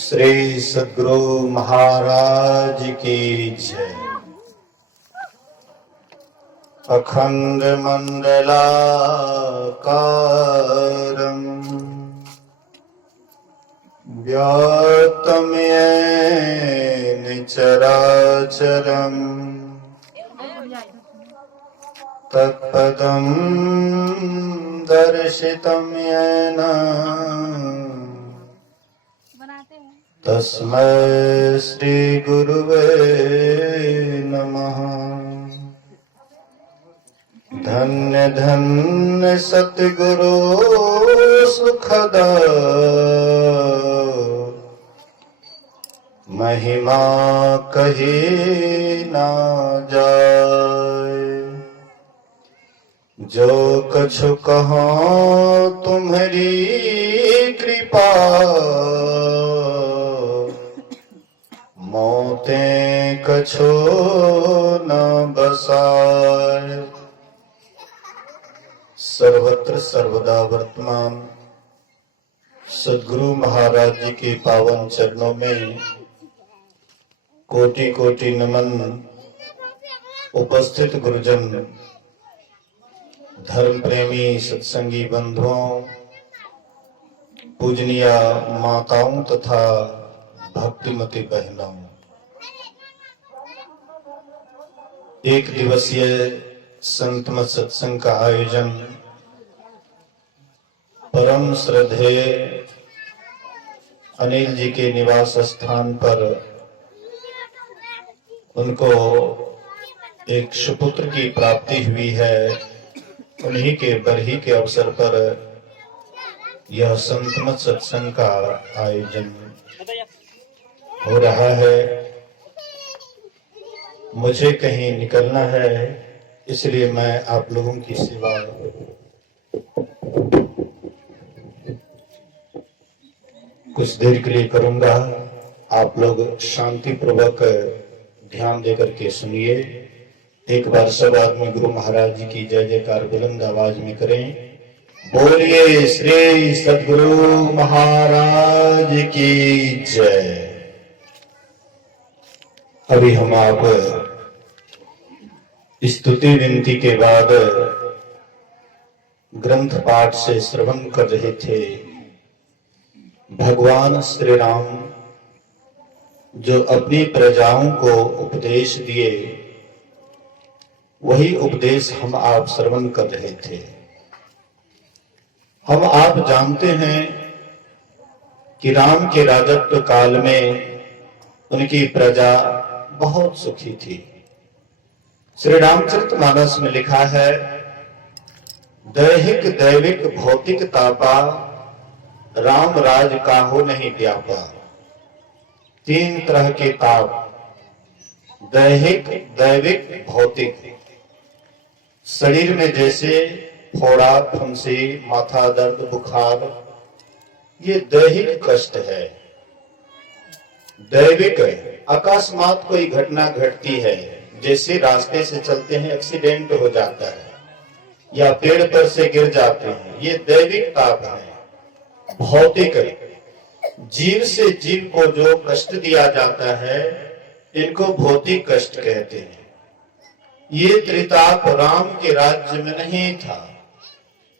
श्री सद्गुरु महाराज की जय। अखंड मंडलाकारं व्याप्तं येन चराचरं तत्पदं दर्शितं येन तस्मै श्री गुरुवे नमः। धन्य धन्य सतगुरु सुखदा महिमा कही ना जाए। जो कछु कहो तुम्हारी कृपा मोतें कछो न बसाए। सर्वत्र सर्वदा वर्तमान सद्गुरु महाराज जी के पावन चरणों में कोटि कोटि नमन। उपस्थित गुरुजन, धर्म प्रेमी सत्संगी बंधुओं, पूजनीय माताओं तथा भक्तिमती बहनों, एक दिवसीय संतमत सत्संग का आयोजन परम श्रद्धेय अनिल जी के निवास स्थान पर उनको एक सुपुत्र की प्राप्ति हुई है। उन्हीं के बरही के अवसर पर यह संतमत सत्संग का आयोजन हो रहा है। मुझे कहीं निकलना है, इसलिए मैं आप लोगों की सेवा कुछ देर के लिए करूंगा। आप लोग शांति पूर्वक ध्यान देकर के सुनिए। एक बार सब आदमी गुरु महाराज जी की जय जयकार बुलंद आवाज में करें। बोलिए श्री सद्गुरु महाराज की जय। अभी हम आप स्तुति विनती के बाद ग्रंथ पाठ से श्रवण कर रहे थे। भगवान श्री राम जो अपनी प्रजाओं को उपदेश दिए, वही उपदेश हम आप श्रवण कर रहे थे। हम आप जानते हैं कि राम के राजत्व काल में उनकी प्रजा बहुत सुखी थी। श्री रामचरितमानस में लिखा है, दैहिक दैविक भौतिक तापा राम राज काहो नहीं व्यापा। तीन तरह के ताप, दैहिक दैविक भौतिक। शरीर में जैसे फोड़ा, फुंसी, माथा दर्द, बुखार, ये दैहिक कष्ट है। दैविक अकस्मात कोई घटना घटती है, जैसे रास्ते से चलते हैं एक्सीडेंट हो जाता है या पेड़ पर से गिर जाते हैं, ये दैविक ताप है। भौतिक जीव से जीव को जो कष्ट दिया जाता है, इनको भौतिक कष्ट कहते हैं। ये त्रिताप राम के राज्य में नहीं था,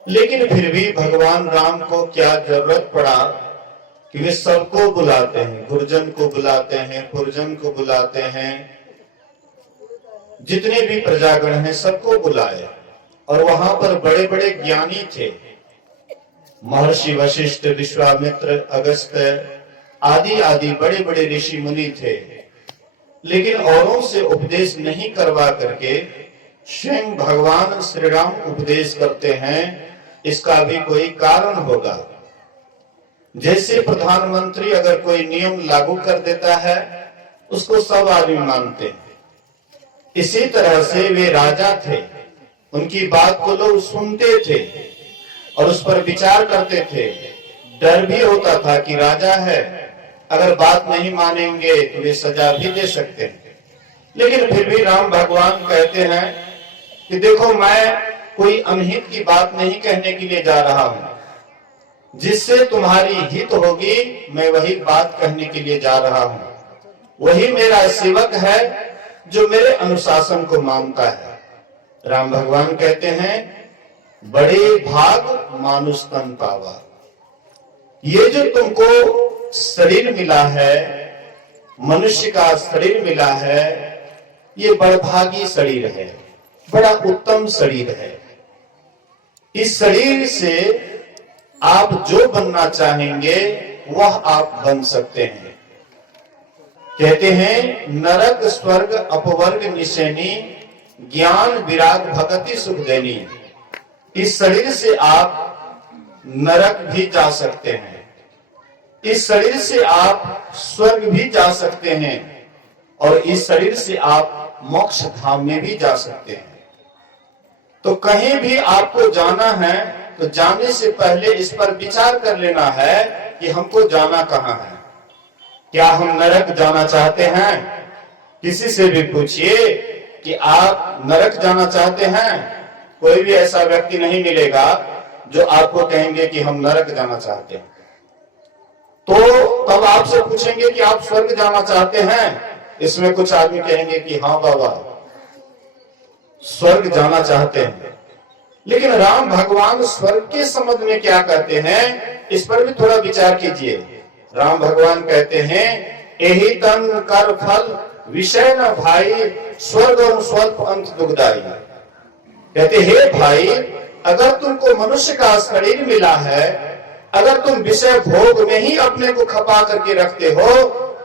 लेकिन फिर भी भगवान राम को क्या जरूरत पड़ा कि वे सबको बुलाते हैं, गुरुजन को बुलाते हैं, पुरजन को बुलाते हैं, जितने भी प्रजागण हैं सबको बुलाए। और वहां पर बड़े बड़े ज्ञानी थे, महर्षि वशिष्ठ, विश्वामित्र, अगस्त्य आदि आदि बड़े बड़े ऋषि मुनि थे। लेकिन औरों से उपदेश नहीं करवा करके स्वयं भगवान श्री राम उपदेश करते हैं। इसका भी कोई कारण होगा। जैसे प्रधानमंत्री अगर कोई नियम लागू कर देता है, उसको सब आदमी मानते हैं। इसी तरह से वे राजा थे, उनकी बात को लोग सुनते थे और उस पर विचार करते थे। डर भी होता था कि राजा है, अगर बात नहीं मानेंगे तो वे सजा भी दे सकते हैं। लेकिन फिर भी राम भगवान कहते हैं कि देखो, मैं कोई अनहित की बात नहीं कहने के लिए जा रहा हूं। जिससे तुम्हारी हित होगी, मैं वही बात कहने के लिए जा रहा हूं। वही मेरा सेवक है जो मेरे अनुशासन को मानता है। राम भगवान कहते हैं, बड़े भाग मानुष तन पावा। ये जो तुमको शरीर मिला है, मनुष्य का शरीर मिला है, ये बड़भागी शरीर है, बड़ा उत्तम शरीर है। इस शरीर से आप जो बनना चाहेंगे वह आप बन सकते हैं। कहते हैं, नरक स्वर्ग अपवर्ग निशेनी, ज्ञान विराग भगति सुख देनी। इस शरीर से आप नरक भी जा सकते हैं, इस शरीर से आप स्वर्ग भी जा सकते हैं, और इस शरीर से आप मोक्ष धाम में भी जा सकते हैं। तो कहीं भी आपको जाना है तो जाने से पहले इस पर विचार कर लेना है कि हमको जाना कहाँ है। क्या हम नरक जाना चाहते हैं? किसी से भी पूछिए कि आप नरक जाना चाहते हैं, कोई भी ऐसा व्यक्ति नहीं मिलेगा जो आपको कहेंगे कि हम नरक जाना चाहते हैं। तो तब आपसे पूछेंगे कि आप स्वर्ग जाना चाहते हैं, इसमें कुछ आदमी कहेंगे कि हाँ बाबा स्वर्ग जाना चाहते हैं। लेकिन राम भगवान स्वर्ग के संबंध में क्या कहते हैं, इस पर भी थोड़ा विचार कीजिए। राम भगवान कहते हैं, यही तन कर फल विषय न भाई, स्वर्ग और स्वल्प अंत दुखदाई। कहते, हे भाई, अगर तुमको मनुष्य का शरीर मिला है, अगर तुम विषय भोग में ही अपने को खपा करके रखते हो,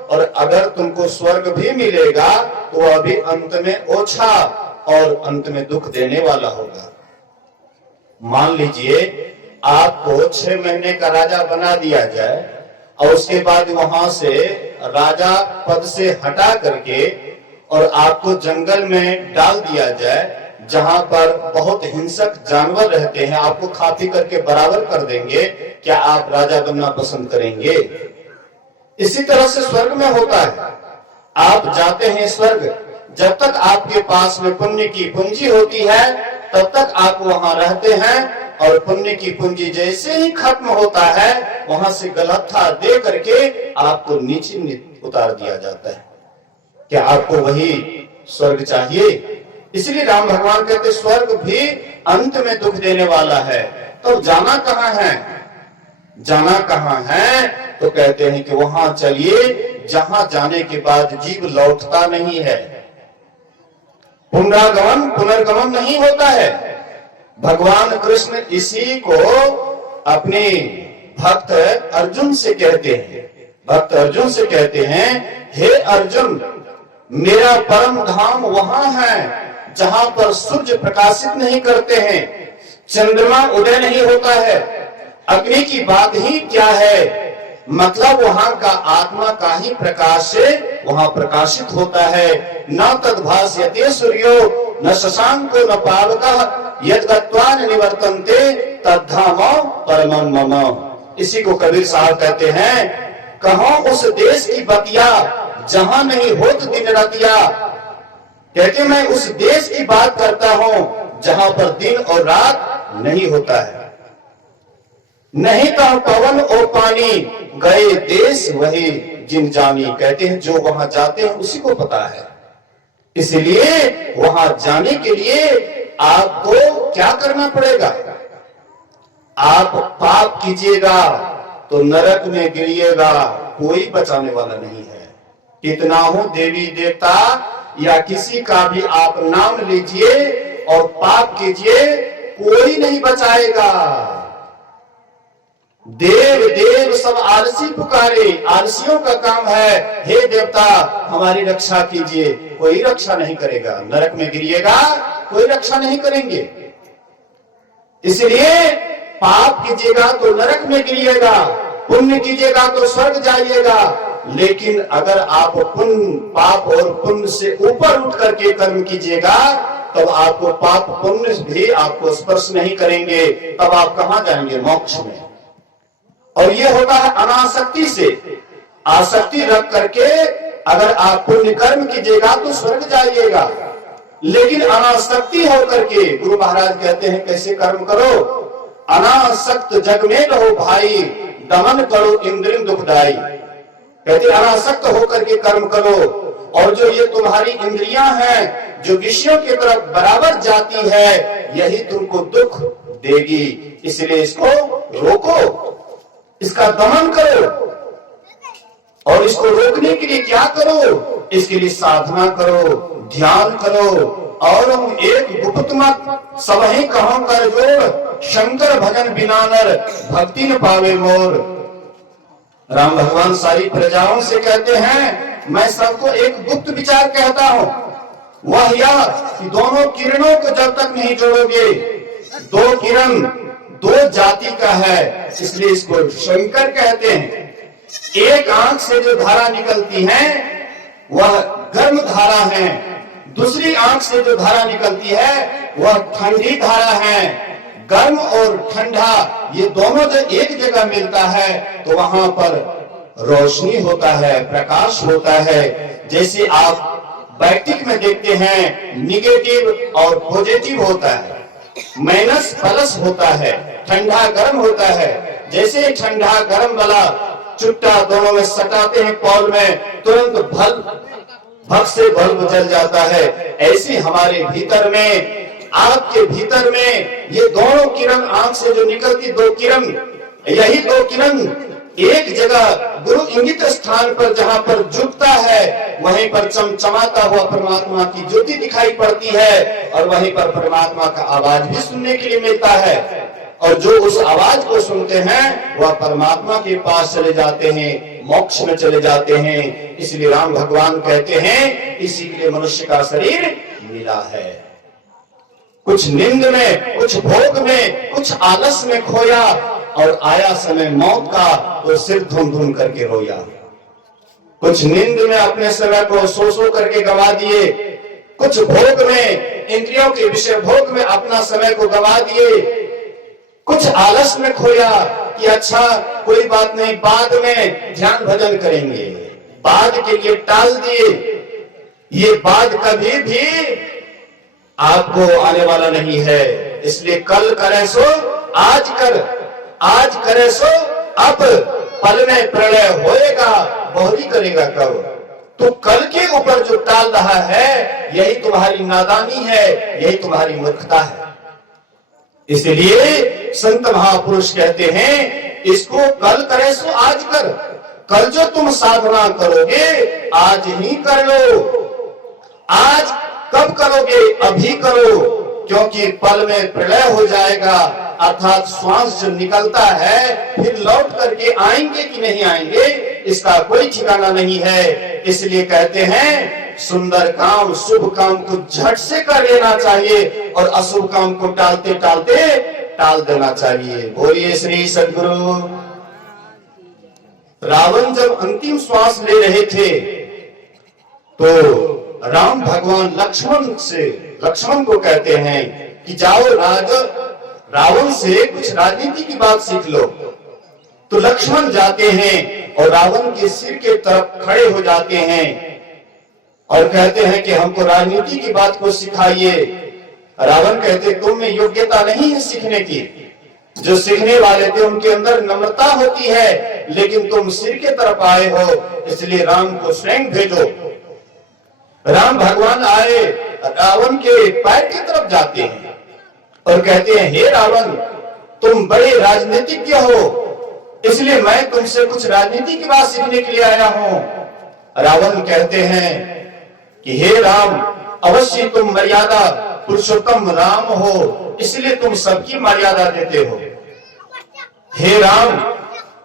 और अगर तुमको स्वर्ग भी मिलेगा तो वह भी अंत में ओछा और अंत में दुख देने वाला होगा। मान लीजिए आपको 6 महीने का राजा बना दिया जाए और उसके बाद वहां से राजा पद से हटा करके और आपको जंगल में डाल दिया जाए, जहां पर बहुत हिंसक जानवर रहते हैं, आपको खा पी करके बराबर कर देंगे, क्या आप राजा बनना पसंद करेंगे? इसी तरह से स्वर्ग में होता है। आप जाते हैं स्वर्ग, जब तक आपके पास में पुण्य की पूंजी होती है तब तक आप वहां रहते हैं, और पुण्य की पूंजी जैसे ही खत्म होता है वहां से गलत्था दे करके आपको नीचे उतार दिया जाता है। क्या आपको वही स्वर्ग चाहिए? इसलिए राम भगवान कहते स्वर्ग भी अंत में दुख देने वाला है। तो जाना कहाँ है? जाना कहाँ है? तो कहते हैं कि वहां चलिए जहां जाने के बाद जीव लौटता नहीं है, पुनरागमन पुनर्गमन नहीं होता है। भगवान कृष्ण इसी को अपने भक्त अर्जुन से कहते हैं। भक्त अर्जुन से कहते हैं, हे अर्जुन, मेरा परम धाम वहां है जहां पर सूर्य प्रकाशित नहीं करते हैं, चंद्रमा उदय नहीं होता है, अग्नि की बात ही क्या है, मतलब वहां का आत्मा का ही प्रकाश से वहां प्रकाशित होता है। न तद्भास्यते सूर्यो न शशांको न पावकः, यद् गत्वा न निवर्तन्ते तद्धाम परमं मम। इसी को कबीर साहब कहते हैं, कहो उस देश की बतिया जहां नहीं होत दिन रतिया। कहते मैं उस देश की बात करता हूं जहां पर दिन और रात नहीं होता है। नहीं कहा पवन और पानी, गए देश वही जिन जानी। कहते हैं जो वहां जाते हैं उसी को पता है। इसलिए वहां जाने के लिए आपको क्या करना पड़ेगा? आप पाप कीजिएगा तो नरक में गिरिएगा, कोई बचाने वाला नहीं है। कितना हो देवी देवता या किसी का भी आप नाम लीजिए और पाप कीजिए, कोई नहीं बचाएगा। देव देव सब आलसी पुकारे, आलसियों का काम है, हे देवता हमारी रक्षा कीजिए, कोई रक्षा नहीं करेगा। नरक में गिरिएगा, कोई रक्षा नहीं करेंगे। इसलिए पाप कीजिएगा तो नरक में गिरिएगा, पुण्य कीजिएगा तो स्वर्ग जाइएगा। लेकिन अगर आप पुण्य पाप और पुण्य से ऊपर उठ करके कर्म कीजिएगा तब आपको पाप पुण्य भी आपको स्पर्श नहीं करेंगे, तब आप कहां जाएंगे? मोक्ष में। और ये होता है अनासक्ति से। आसक्ति रख करके अगर आप पुण्य कर्म कीजिएगा तो स्वर्ग जाइएगा, लेकिन अनासक्ति होकर के गुरु महाराज कहते हैं कैसे कर्म करो? अनासक्त जग में रहो भाई, दमन करो इंद्रिय दुखदाई। कहते अनासक्त होकर के कर्म करो, और जो ये तुम्हारी इंद्रियां हैं जो विषयों की तरफ बराबर जाती है, यही तुमको दुख देगी। इसलिए इसको रोको, इसका दमन करो। और इसको रोकने के लिए क्या करो? इसके लिए साधना करो, ध्यान करो। और हम एक गुप्त मत सबही कहो कर जोड़, शंकर भजन बिना नर भक्ति न पावे मोर। राम भगवान सारी प्रजाओं से कहते हैं, मैं सबको एक गुप्त विचार कहता हूं, वह यह कि दोनों किरणों को जब तक नहीं जोड़ोगे, दो किरण दो जाति का है, इसलिए इसको शंकर कहते हैं। एक आंख से जो धारा निकलती है वह गर्म धारा है, दूसरी आंख से जो धारा निकलती है वह ठंडी धारा है। गर्म और ठंडा ये दोनों जब एक जगह मिलता है तो वहां पर रोशनी होता है, प्रकाश होता है। जैसे आप बैक्टिक में देखते हैं, निगेटिव और पॉजिटिव होता है, माइनस प्लस होता है, ठंडा गर्म होता है। जैसे ठंडा गर्म वाला चुट्टा दोनों में सटाते हैं पॉल में, तुरंत भग से बल्ब जल जाता है। ऐसे हमारे भीतर में, आपके भीतर में ये दोनों किरण, आंख से जो निकलती दो किरण, यही दो किरण एक जगह गुरु इंगित स्थान पर जहां पर जुटता है, वहीं पर चमचमाता हुआ परमात्मा की ज्योति दिखाई पड़ती है, और वहीं पर परमात्मा का आवाज भी सुनने के लिए मिलता है। और जो उस आवाज को सुनते हैं वह परमात्मा के पास चले जाते हैं, मोक्ष में चले जाते हैं। इसलिए राम भगवान कहते हैं, इसी के लिए मनुष्य का शरीर मिला है। कुछ नींद में, कुछ भोग में, कुछ आलस में खोया, और आया समय मौत का तो सिर धुन धुन करके रोया। कुछ नींद में अपने समय को सो सो करके गवा दिए, कुछ भोग में, इंद्रियों के विषय भोग में अपना समय को गवा दिए, कुछ आलस में खोया कि अच्छा कोई बात नहीं, बाद में ध्यान भजन करेंगे, बाद के लिए टाल दिए। ये बाद कभी भी आपको आने वाला नहीं है। इसलिए कल करे सो आज कर, आज करे सो अब, पल में प्रलय होएगा, बहुरी करेगा कब। तो कल के ऊपर जो टाल रहा है, यही तुम्हारी नादानी है, यही तुम्हारी मूर्खता है। इसलिए संत महापुरुष कहते हैं, इसको कल करे सो आज कर। कल जो तुम साधना करोगे आज ही कर लो। आज कब करोगे? अभी करो, क्योंकि पल में प्रलय हो जाएगा। अर्थात श्वास जो निकलता है फिर लौट करके आएंगे कि नहीं आएंगे, इसका कोई ठिकाना नहीं है। इसलिए कहते हैं, सुंदर काम, शुभ काम को झट से कर लेना चाहिए, और अशुभ काम को टालते टालते टाल देना चाहिए। बोलिए श्री सद्गुरु। रावण जब अंतिम श्वास ले रहे थे तो राम भगवान लक्ष्मण को कहते हैं कि जाओ रावण से कुछ राजनीति की बात सीख लो। तो लक्ष्मण जाते हैं और रावण के सिर के तरफ खड़े हो जाते हैं और कहते हैं कि हमको राजनीति की बात को सिखाइए। रावण कहते, तुम में योग्यता नहीं है सीखने की। जो सीखने वाले थे उनके अंदर नम्रता होती है, लेकिन तुम सिर के तरफ आए हो, इसलिए राम को स्वयं भेजो। राम भगवान आए, रावण के पैर की तरफ जाते हैं और कहते हैं, हे रावण, तुम बड़े राजनीतिज्ञ हो, इसलिए मैं तुमसे कुछ राजनीति की बात सीखने के लिए आया हूं। रावण कहते हैं कि हे राम, अवश्य तुम मर्यादा पुरुषोत्तम राम हो, इसलिए तुम सबकी मर्यादा देते हो। हे राम,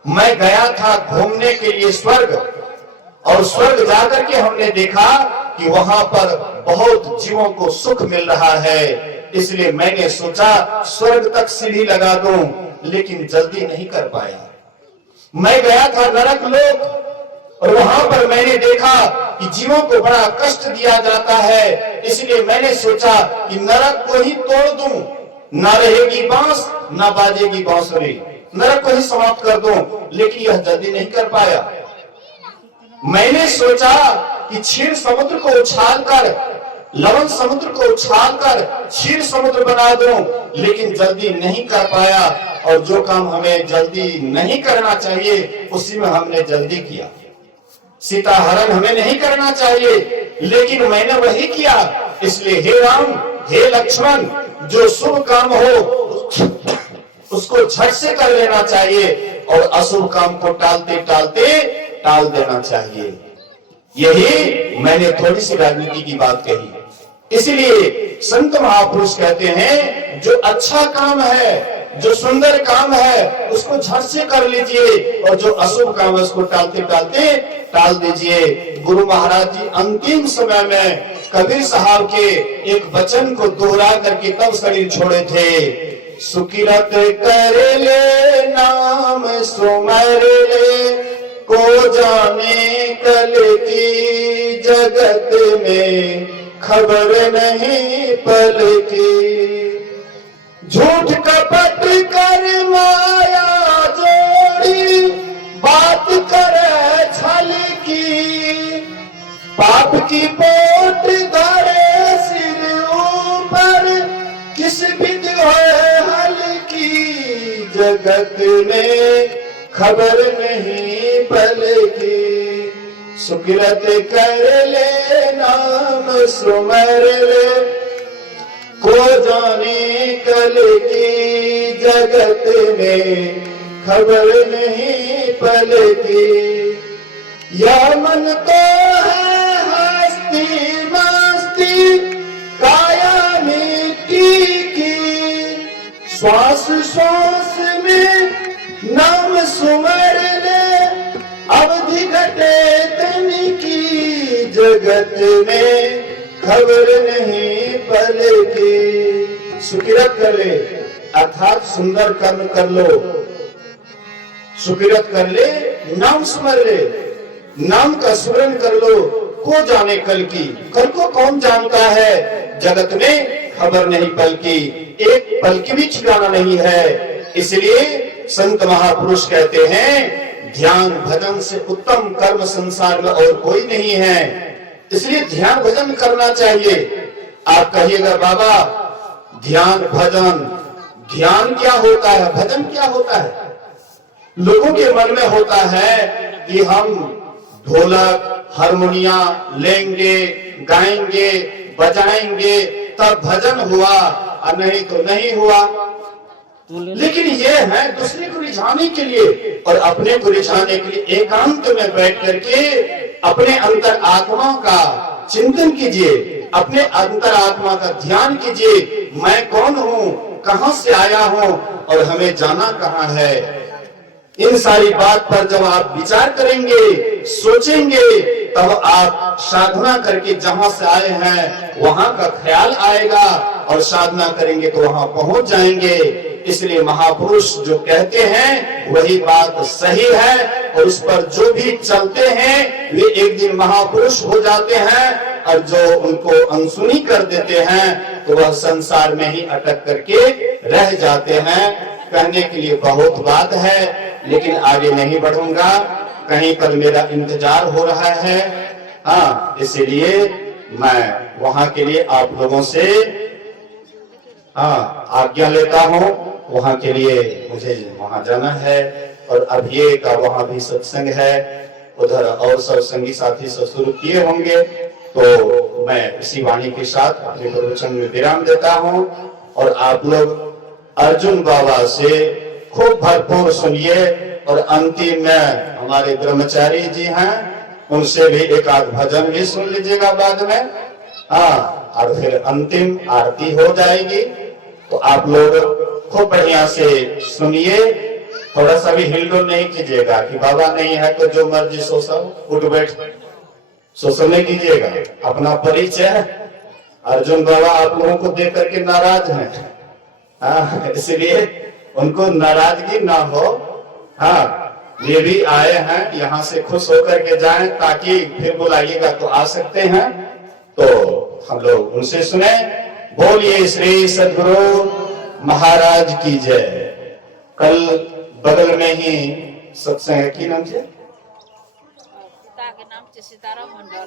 मैं गया था घूमने के लिए स्वर्ग, और स्वर्ग जाकर के हमने देखा कि वहां पर बहुत जीवों को सुख मिल रहा है, इसलिए मैंने सोचा स्वर्ग तक सीढ़ी लगा दूं, लेकिन जल्दी नहीं कर पाया। मैं गया था नरक लोक, और वहां पर मैंने देखा कि जीवों को बड़ा कष्ट दिया जाता है, इसलिए मैंने सोचा कि नरक को ही तोड़ दूं, ना रहेगी बांस ना बाजेगी बांसुरी, नरक को ही समाप्त कर दूं, लेकिन यह जल्दी नहीं कर पाया। मैंने सोचा कि क्षीर समुद्र को उछालकर, लवण समुद्र को उछालकर क्षीर समुद्र बना दूं, लेकिन जल्दी नहीं कर पाया। और जो काम हमें जल्दी नहीं करना चाहिए उसी में हमने जल्दी किया। सीता हरण हमें नहीं करना चाहिए, लेकिन मैंने वही किया। इसलिए हे राम, हे लक्ष्मण, जो शुभ काम हो उसको झट से कर लेना चाहिए और अशुभ काम को टालते टालते टाल देना चाहिए। यही मैंने थोड़ी सी राजनीति की बात कही। इसलिए संत महापुरुष कहते हैं जो अच्छा काम है, जो सुंदर काम है, उसको झट से कर लीजिए और जो अशुभ काम है उसको टालते टालते टाल दीजिए। गुरु महाराज जी अंतिम समय में कबीर साहब के एक वचन को दोहरा करके तब शरीर छोड़े थे। सुकिरत कर ले नाम सुमर ले, को जाने कल की जगत में खबर नहीं पल की। झूठ कपट कर माया जोड़ी, बात करे छल की। पाप की पोट धरे सिर ऊपर, किस विध है हल की। जगत में खबर नहीं पल की। सुकिरत कर ले नाम सुमर ले, को जाने कल की जगत में खबर नहीं पल की। यह मन तो है हस्ती मस्ती, काया मिट्टी की। श्वास श्वास में नाम सुमर ले, अवधि घटे तन की। जगत में खबर नहीं पल की। सुकिरत कर ले अर्थात सुंदर कर्म कर लो। सुकिरत कर ले, नाम सुमर ले, नाम का स्मरण कर लो। को जाने कल की, कल को कौन जानता है। जगत में खबर नहीं पल की, एक पल की भी ठिकाना नहीं है। इसलिए संत महापुरुष कहते हैं ध्यान भजन से उत्तम कर्म संसार में और कोई नहीं है। इसलिए ध्यान भजन करना चाहिए। आप कहिएगा बाबा ध्यान भजन, ध्यान क्या होता है, भजन क्या होता है? लोगों के मन में होता है कि हम ढोलक हारमोनिया लेंगे, गाएंगे, बजाएंगे तब भजन हुआ और नहीं तो नहीं हुआ। लेकिन ये है दूसरे को रिझाने के लिए और अपने को रिझाने के लिए एकांत में बैठ करके अपने अंतर आत्मा का चिंतन कीजिए, अपने अंतर आत्मा का ध्यान कीजिए। मैं कौन हूँ, कहां से आया हूँ और हमें जाना कहाँ है। इन सारी बात पर जब आप विचार करेंगे, सोचेंगे, तब आप साधना करके जहां से आए हैं वहां का ख्याल आएगा और साधना करेंगे तो वहां पहुंच जाएंगे। इसलिए महापुरुष जो कहते हैं वही बात सही है और उस पर जो भी चलते हैं वे एक दिन महापुरुष हो जाते हैं और जो उनको अनसुनी कर देते हैं तो वह संसार में ही अटक करके रह जाते हैं। कहने के लिए बहुत बात है लेकिन आगे नहीं बढ़ूंगा, कहीं पर मेरा इंतजार हो रहा है। हाँ, इसलिए मैं वहां के लिए आप लोगों से आज्ञा लेता हूँ। वहां के लिए मुझे वहां जाना है और अभी का वहां भी सत्संग है, उधर और सब संगी साथी सब शुरू किए होंगे। तो मैं इसी वाणी के साथ अपने प्रवचन में विराम देता हूँ और आप लोग अर्जुन बाबा से खूब भरपूर सुनिए और अंतिम में हमारे ब्रह्मचारी जी हैं उनसे भी एक आध भजन भी सुन लीजिएगा बाद में। और फिर अंतिम आरती हो जाएगी। तो आप लोग खूब बढ़िया से सुनिए, थोड़ा सा भी हिलडुल नहीं कीजिएगा कि बाबा नहीं है तो जो मर्जी सो सब उठ बैठ शोषण नहीं कीजिएगा। अपना परिचय अर्जुन बाबा आप लोगों को देख करके नाराज हैं, इसलिए उनको नाराजगी ना हो। ये भी आए हैं यहाँ से खुश होकर के जाएं ताकि फिर बुलाइएगा तो आ सकते हैं। तो हम लोग उनसे सुने। बोलिए श्री सद्गुरु महाराज की जय। कल बगल में ही सत्संग है, की नाम से सीताराम मंडल,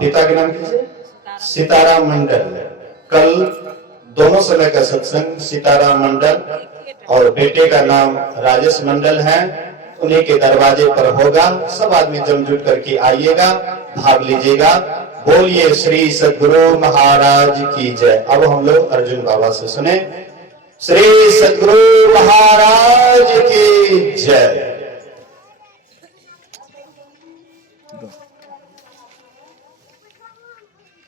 पिता के नाम कीजिए सीताराम मंडल। कल दोनों समय का सत्संग सीताराम मंडल और बेटे का नाम राजेश मंडल है, उन्हीं के दरवाजे पर होगा। सब आदमी जमजुट करके आइएगा, भाग लीजिएगा। बोलिए श्री सद्गुरु महाराज की जय। अब हम लोग अर्जुन बाबा से सुने। श्री सद्गुरु महाराज की जय।